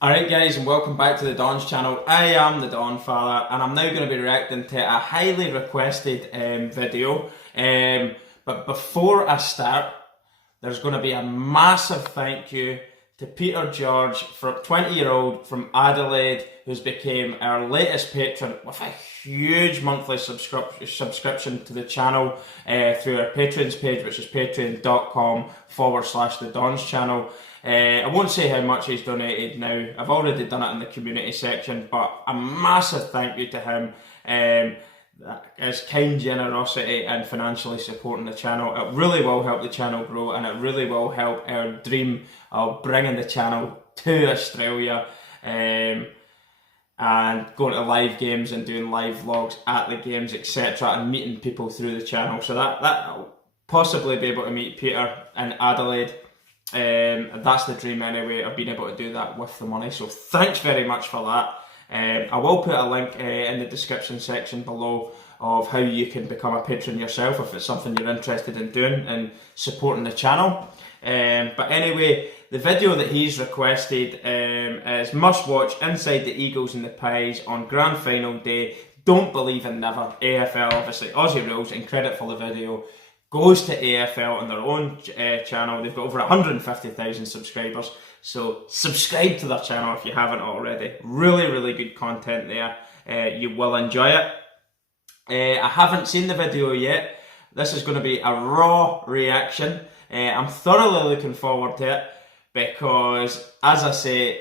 Alright guys, and welcome back to the Don's channel. I am the Donfather and I'm now going to be reacting to a highly requested video. But before I start, there's going to be a massive thank you to Peter George, 20-year-old from Adelaide, who's became our latest patron with a huge monthly subscription to the channel through our patrons page, which is patreon.com/the Don's channel. I won't say how much he's donated now. I've already done it in the community section, but a massive thank you to him. His kind generosity and financially supporting the channel. It really will help the channel grow, and it really will help our dream of bringing the channel to Australia and going to live games and doing live vlogs at the games, etc., and meeting people through the channel. So that I'll possibly be able to meet Peter in Adelaide. That's the dream anyway, of being able to do that with the money. So thanks very much for that. I will put a link in the description section below of how you can become a patron yourself if it's something you're interested in doing and supporting the channel. But anyway, the video that he's requested is must watch Inside the Eagles and the Pies on Grand Final Day. Don't believe in never. AFL, obviously Aussie rules, and credit for the video goes to AFL on their own channel. They've got over 150,000 subscribers, so subscribe to their channel if you haven't already. Really good content there. You will enjoy it. I haven't seen the video yet. This is going to be a raw reaction. I'm thoroughly looking forward to it because, as I say,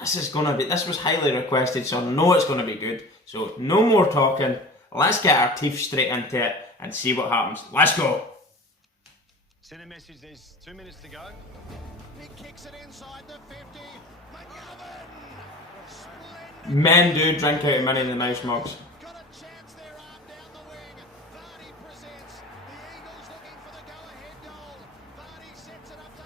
this was highly requested, so I know it's going to be good. So no more talking. Let's get our teeth straight into it and see what happens. Let's go. Send a message, there's 2 minutes to go. He kicks it inside the 50. McGovern! Men do drink out of Minnie the Mouse mugs. Got a chance there, arm down the wing. Vardy presents. The Eagles looking for the go-ahead goal. Vardy sets it up to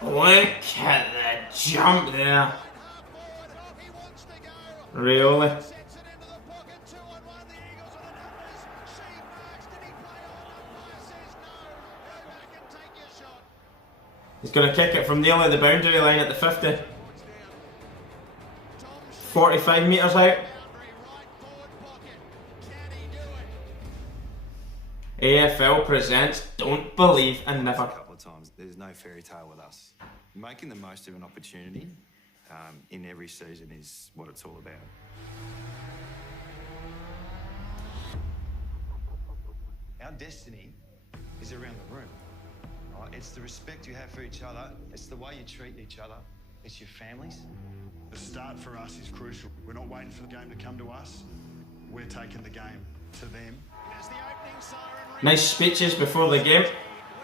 Harford. Ryan brings Look at the jump there. Harford. He wants to go. Rioli. Sets it into the pocket. 2-on-1. The Eagles on the numbers. Shane Marks. Did he play on? Umpire says no. Go back and take your shot. He's going to kick it from nearly the boundary line at the 50. 45 metres out. AFL presents Don't Believe in Never. A couple of times, there's no fairy tale with us. Making the most of an opportunity in every season is what it's all about. Our destiny is around the room. Right? It's the respect you have for each other. It's the way you treat each other. It's your families. The start for us is crucial. We're not waiting for the game to come to us. We're taking the game to them. As the opening siren Nice speeches before the game.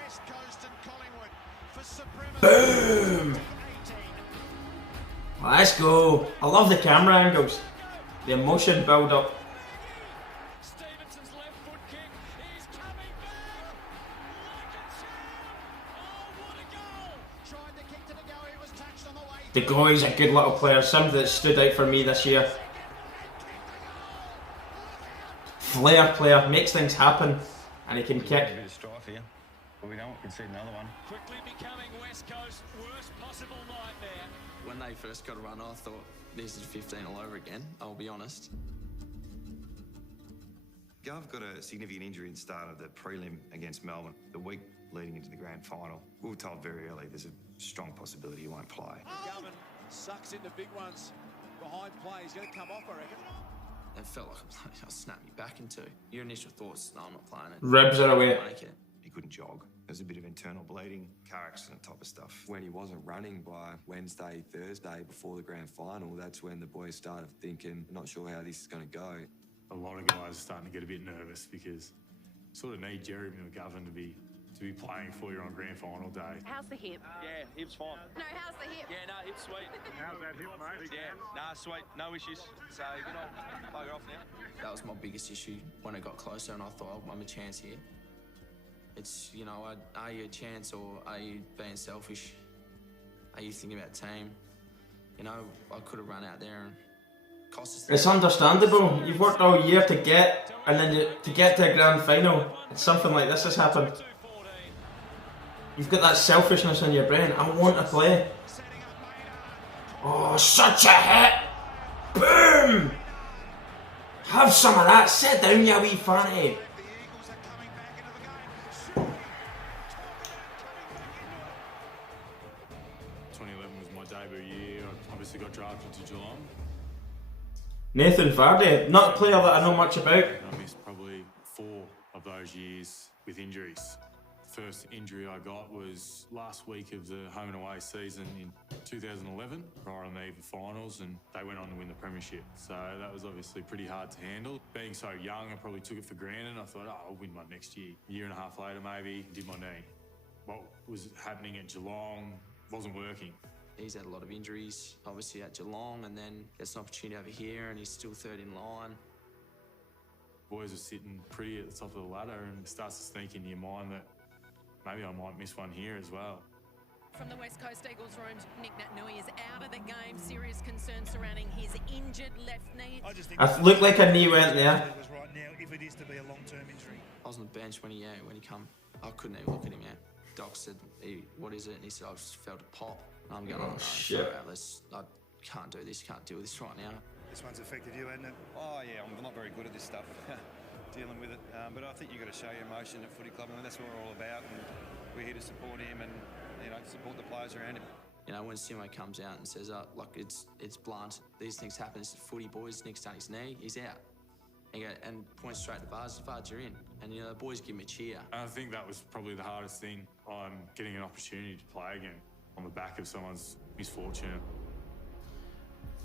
West Coast and Collingwood for supremacy. Boom! Let's go. I love the camera angles. The emotion build up. Stevenson's left foot kick. He's coming back. Like a champ. Oh, what a goal. Tried the kick to the go. He was touched on the way. The guy's a good little player. Something that stood out for me this year. Flair player, makes things happen, and he can kick. A bit of strife here, but we don't concede another one. Quickly becoming West Coast worst possible nightmare. When they first got a run, I thought this is 15 all over again, I'll be honest. Gov got a significant injury at the start of the prelim against Melbourne, the week leading into the grand final. We were told very early there's a strong possibility he won't play. Govern sucks into big ones behind play. He's going to come off, I reckon. It felt like I snapped me back into. Your initial thoughts, no, I'm not playing it. Ribs are away. Make it. He couldn't jog. There's a bit of internal bleeding, car accident type of stuff. When he wasn't running by Wednesday, Thursday before the grand final, that's when the boys started thinking, not sure how this is going to go. A lot of guys are starting to get a bit nervous because you sort of need Jeremy McGovern to be playing for you on grand final day. How's the hip? Yeah, hip's fine. No, how's the hip? Yeah, no, hip's sweet. How's that hip, mate? Yeah, nah, sweet, no issues. So, you know, bugger off now. That was my biggest issue when it got closer, and I thought, I'm a chance here. It's, you know, are you a chance or are you being selfish? Are you thinking about team? You know, I could have run out there and cost us. It's understandable. You've worked all year to get, and then to get to a grand final, and something like this has happened. You've got that selfishness in your brain. I want to play. Oh, such a hit! Boom! Have some of that. Sit down, you wee fanny. 2011 was my debut year. I obviously got drafted to Geelong. Nathan Vardy, not a player that I know much about. I missed probably 4 of those years with injuries. First injury I got was last week of the home and away season in 2011, right on the eve of finals, and they went on to win the premiership. So that was obviously pretty hard to handle. Being so young, I probably took it for granted. I thought, oh, I'll win one next year. A year and a half later, maybe, did my knee. What was happening at Geelong wasn't working. He's had a lot of injuries, obviously at Geelong, and then gets an opportunity over here, and he's still third in line. Boys are sitting pretty at the top of the ladder, and it starts to sneak into your mind that maybe I might miss one here as well. From the West Coast Eagles rooms, Nick Naitanui is out of the game. Serious concerns surrounding his injured left knee. It looked like a knee went there. Right now, if it is to be a long-term injury. I was on the bench when he come. I couldn't even look at him, man. Doc said, what is it? And he said, I just felt a pop. And I'm going, Oh, no, shit. I can't do this, can't deal with this right now. This one's affected you, hasn't it? Oh, yeah, I'm not very good at this stuff, dealing with it. But I think you've got to show your emotion at footy club. I mean, that's what we're all about. And we're here to support him and, support the players around him. You know, when Simo comes out and says, look, it's blunt. These things happen. It's footy, boys. Nick's done his knee. He's out. And points straight to Vaz. Vaz, you're in. And, the boys give him a cheer. I think that was probably the hardest thing. I'm getting an opportunity to play again on the back of someone's misfortune.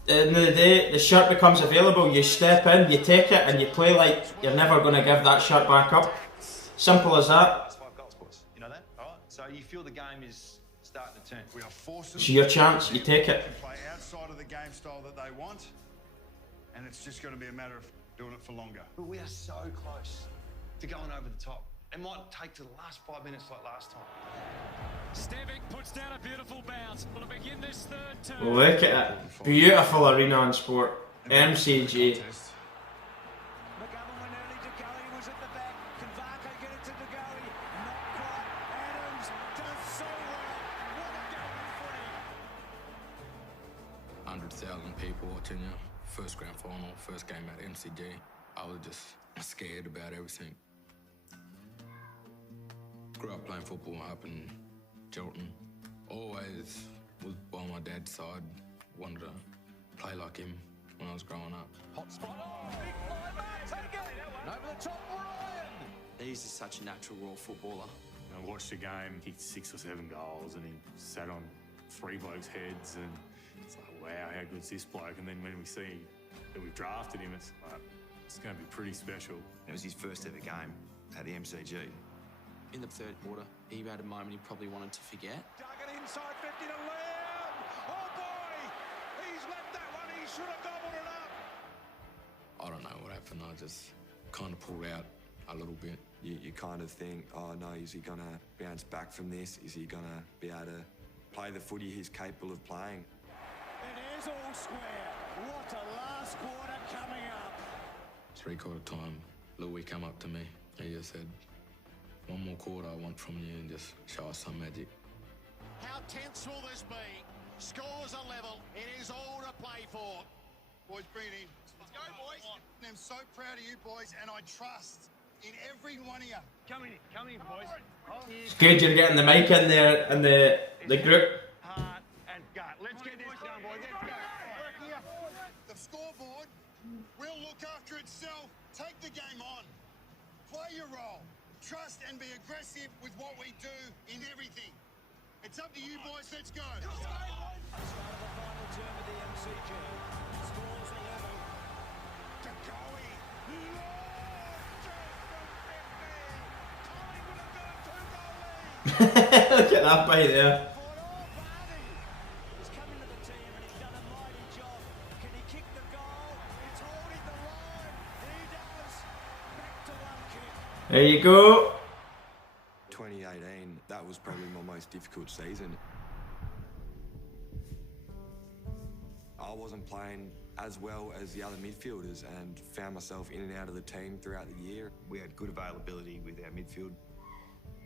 At the end of the day, the shirt becomes available, you step in, you take it, and you play like you're never going to give that shirt back up. Simple as that. That's 5 goals, boys. You know that? All right. So you feel the game is starting to turn. We are forced It's your chance, you take it. to play outside of the game style that they want, and it's just going to be a matter of doing it for longer. But we are so close to going over the top. It might take to the last 5 minutes like last time. Stevic puts down a beautiful bounce. Will it begin this third term? Look at it. Beautiful arena and sport. MCG. McGovern went early to Gully, was at the back. Can Varco get it to the Gully? Not quite. Adams does so well. What a game of footy. 100,000 people watching you. First grand final, first game at MCG. I was just scared about everything. Grew up playing football up in Gelton. Always was by my dad's side. Wanted to play like him when I was growing up. Hot spot. Oh, big fly back. Take it. Over the top, Ryan. He's just such a natural raw footballer. I watched the game, kicked 6 or 7 goals, and he sat on 3 blokes' heads, and it's like, wow, how good's this bloke? And then when we see that we've drafted him, it's like, it's going to be pretty special. It was his first ever game at the MCG. In the third quarter, he had a moment he probably wanted to forget. Dug it inside 50 to Liam. Oh boy, he's left that one. He should have gobbled it up. I don't know what happened. I just kind of pulled out a little bit. You kind of think, oh no, is he going to bounce back from this? Is he going to be able to play the footy he's capable of playing? It is all square. What a last quarter coming up. 3/4 time, Louis come up to me. He just said, one more quarter I want from you and just show us some magic. How tense will this be? Scores are level. It is all to play for. Boys, bring it in. Let's go, boys. I'm so proud of you, boys, and I trust in every one of you. Come in, boys. It's good you're getting the mic in there and the group. Heart and gut. Let's get this done, boys. Let's go. The scoreboard will look after itself. Take the game on. Play your role. Trust and be aggressive with what we do in everything. It's up to you, boys. Let's go. Start of the final term of the MCG. Scores are level. To Goey. Look at that by there. He's come into the team and he's done a mighty job. Can he kick the goal? It's holding the line. He does. Back to one kick. There you go. 2018, that was probably my most difficult season. I wasn't playing as well as the other midfielders and found myself in and out of the team throughout the year. We had good availability with our midfield,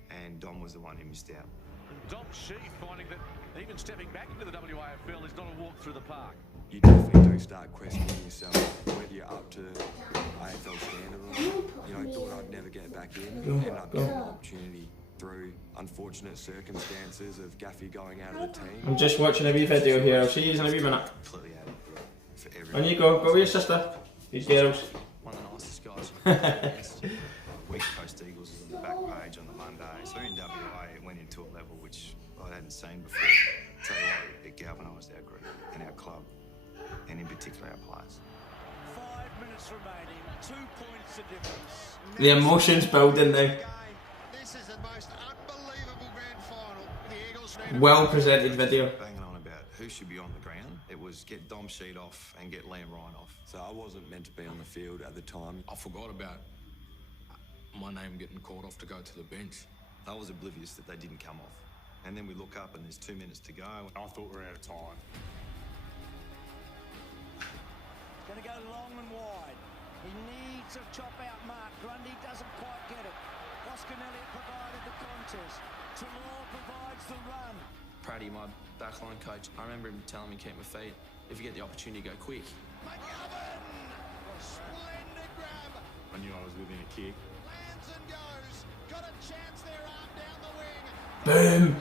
and Dom was the one who missed out. And Dom Sheed finding that even stepping back into the WAFL is not a walk through the park. You definitely do start questioning yourself whether you're up to AFL standard or not. You know, thought I'd never get back in. Ended up getting an opportunity through unfortunate circumstances of Gaffy going out of the team. I'm just watching a wee video here. I'll see you in a wee minute. Completely out for On everyone. you go with your sister. These girls. One of the nicest guys. West Coast Eagles is on the back page on the Monday. So in WA, it went into a level which I hadn't seen before. Tell you what, it galvanised our group and our club, and in particular our players. 5 minutes remaining, 2 points the difference. The emotions building now. This is the most unbelievable grand final the Eagles need. Well presented video. Banging on about who should be on the ground. It was get Dom Sheed off and get Liam Ryan off. So I wasn't meant to be on the field at the time. I forgot about my name getting called off to go to the bench. I was oblivious that they didn't come off. And then we look up and there's 2 minutes to go. I thought we were out of time. Going to go long and wide. He needs a chop out mark. Grundy doesn't quite get it. Oscar Elliott provided the contest. Talor provides the run. Praddy, my backline coach, I remember him telling me keep my feet. If you get the opportunity, go quick. McGovern! Splendid grab. I knew I was within a kick. Lands and goes. Got a chance there, arm down the wing. Boom.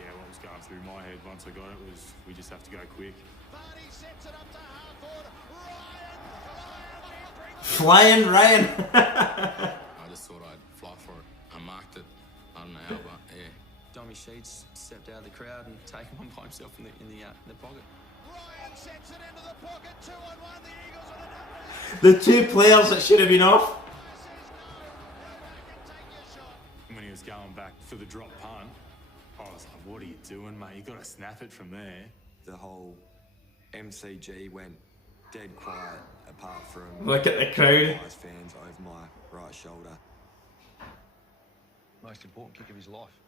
Yeah, what was going through my head once I got it was we just have to go quick. Vardy sets it up to half forward. Ryan! Flying Ryan. I just thought I'd fly for it. I marked it. I don't know how, but yeah. Dommy Sheeds stepped out of the crowd and taken one by himself in the pocket. Ryan sets it into the pocket. 2 on 1. The Eagles on a The two players that should have been off. When he was going back for the drop punt, I was like, what are you doing, mate? You got to snap it from there. The whole MCG went dead quiet apart from Look at the crowd. fans over my right shoulder. Most important kick of his life.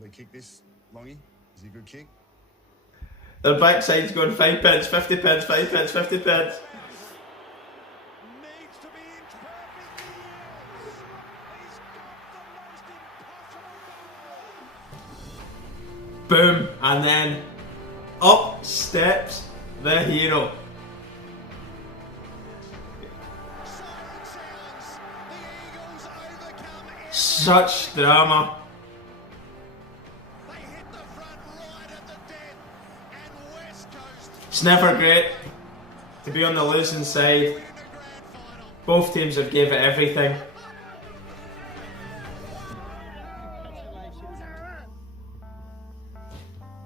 They kick this, Longy. Is he a good kick? The backside's going 5 pence, 50 pence, 5 pence, 50 pence. Needs to be inch perfect. He is. He's got the most impossible goal. Boom. And then up steps the hero. Siren sounds. The Eagles overcome it. Such drama. They hit the front right at the death. And West Coast It's never great to be on the losing side. win the grand final. Both teams have gave it everything.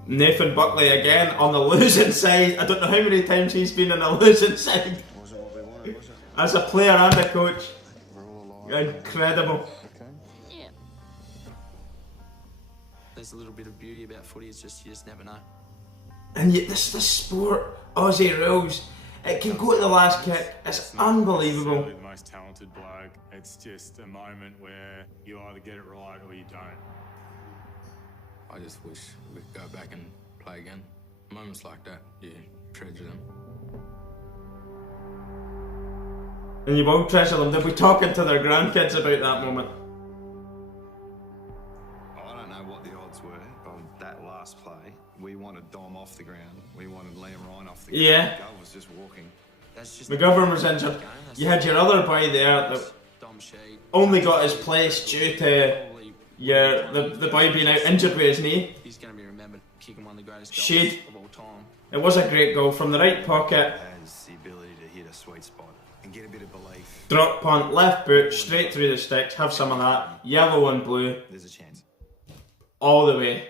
Nathan Buckley again on the losing side. I don't know how many times he's been on the losing side. Wasn't what we wanted, was it? As a player and a coach. We're all alive. Incredible. There's a little bit of beauty about footy. It's just you just never know. And yet this sport, Aussie rules, it can go to the last kick. It's unbelievable. Necessarily the most talented bloke. It's just a moment where you either get it right or you don't. I just wish we could go back and play again. Moments like that, you treasure them. And you won't treasure them. They'll be talking to their grandkids about that moment. I don't know what the odds were of that last play. We wanted Dom off the ground. We wanted Liam Ryan off the ground. Yeah. Gov was just walking. That's just McGovern was injured. You had your other boy there that Dom Sheed. only got his place due to the boy being out injured with his knee. He's going to be remembered kicking one of the greatest goals Sheed. of all time. It was a great goal from the right pocket. Has the ability to hit a sweet spot and get a bit of belief. Drop punt, left boot, straight through the sticks. Have some of that. Yellow and blue. There's a chance. All the way.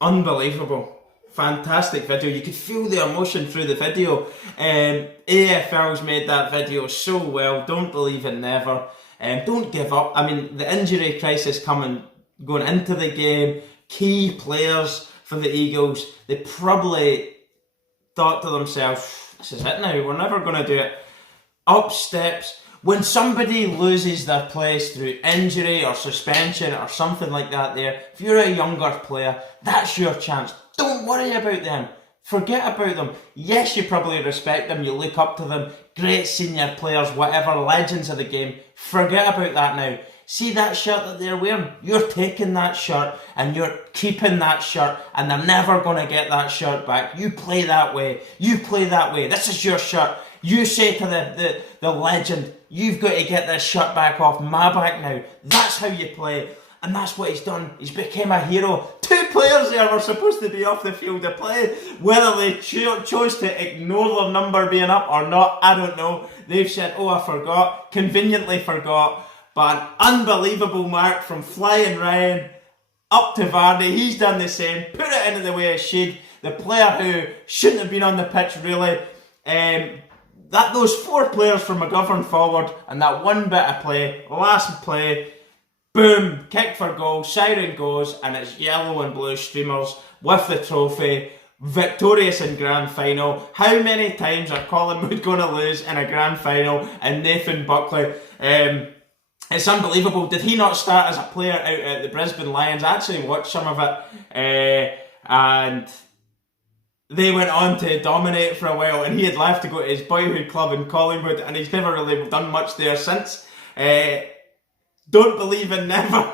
Unbelievable. Fantastic video. You could feel the emotion through the video. AFL's made that video so well. Don't believe in never. Don't give up. I mean, the injury crisis going into the game. Key players for the Eagles. They probably thought to themselves, this is it now. We're never going to do it. Up steps. When somebody loses their place through injury or suspension or something like that there, if you're a younger player, that's your chance. Don't worry about them. Forget about them. Yes, you probably respect them, you look up to them, great senior players, whatever, legends of the game. Forget about that now. See that shirt that they're wearing? You're taking that shirt and you're keeping that shirt, and they're never going to get that shirt back. You play that way. You play that way. This is your shirt. You say to the legend, you've got to get this shirt back off my back now. That's how you play. And that's what he's done. He's become a hero. 2 players there were supposed to be off the field of play. Whether they chose to ignore their number being up or not, I don't know. They've said, oh, I forgot. Conveniently forgot. But an unbelievable mark from Flying Ryan up to Vardy. He's done the same. Put it into the way of Sheed, the player who shouldn't have been on the pitch, really. Those 4 players from McGovern forward, and that one bit of play, last play, boom, kick for goal, siren goes, and it's yellow and blue streamers with the trophy, victorious in grand final. How many times are Collingwood going to lose in a grand final? And Nathan Buckley, it's unbelievable. Did he not start as a player out at the Brisbane Lions? I actually watched some of it, and they went on to dominate for a while, and he had left to go to his boyhood club in Collingwood, and he's never really done much there since. Don't believe in never.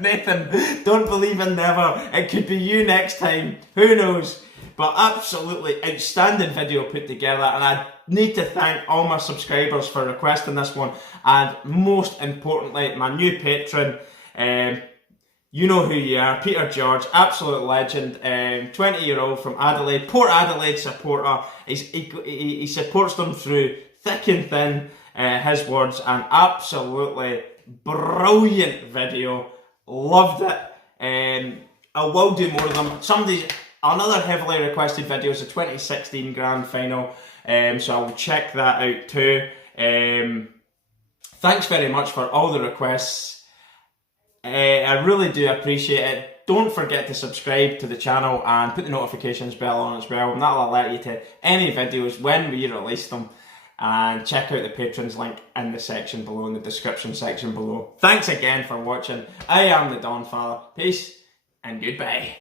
Nathan, don't believe in never. It could be you next time. Who knows? But absolutely outstanding video put together, and I need to thank all my subscribers for requesting this one, and most importantly, my new patron. You know who you are, Peter George, absolute legend, 20-year-old from Adelaide, Port Adelaide supporter. He supports them through thick and thin, his words, and absolutely brilliant video. Loved it. I will do more of them. Another heavily requested video is the 2016 grand final, so I will check that out too. Thanks very much for all the requests. I really do appreciate it. Don't forget to subscribe to the channel and put the notifications bell on as well, and that'll alert you to any videos when we release them. And check out the patrons link in the section below, in the description section below. Thanks again for watching. I am the Donfather. Peace and goodbye.